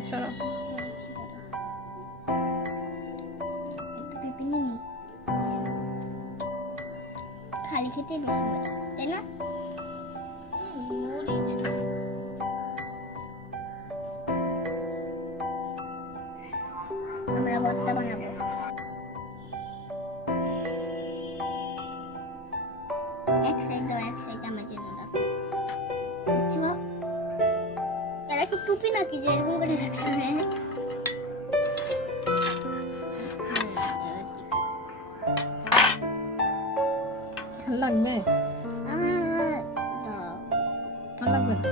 আচ্ছা খালি খেতে বেশি মজা, তাই না? আমরা ভর্তা বানাবো। এক সাইড দাও, এক সাইড আমার জন্য রাখো। বুঝছো? এরা কি টুপি নাকি যে এরকম করে রাখছে? লাগবে লাগবে না।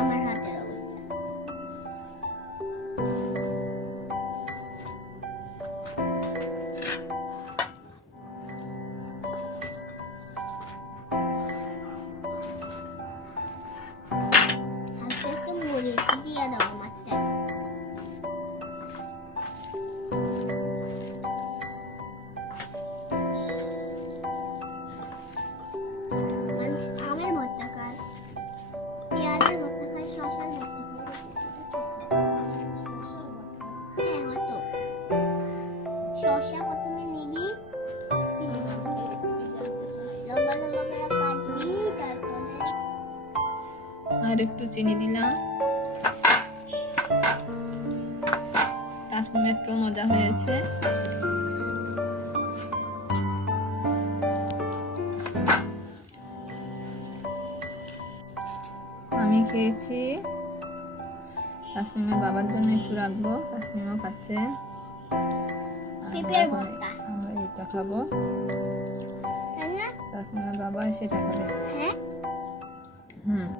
আমার হাতের অবস্থা দিয়ে দাও মাছটা। আমের ভর্তা খায়, পেঁয়াজের ভর্তা খায়, শসার ভর্তা খায়। হ্যাঁ হতো। শসা প্রথমে নিবি, লম্বা লম্বা করে কাটবি, তারপরে আর একটু চিনি দিলাম। তাসমিম একটু মজা হয়েছে। আমি খেয়েছি, তাসমিমের বাবার জন্য একটু রাখবো, তাসমিমও খাচ্ছে। আমরা এটা খাবো, তাসমিমের বাবা সেটা খাবে। হ্যাঁ।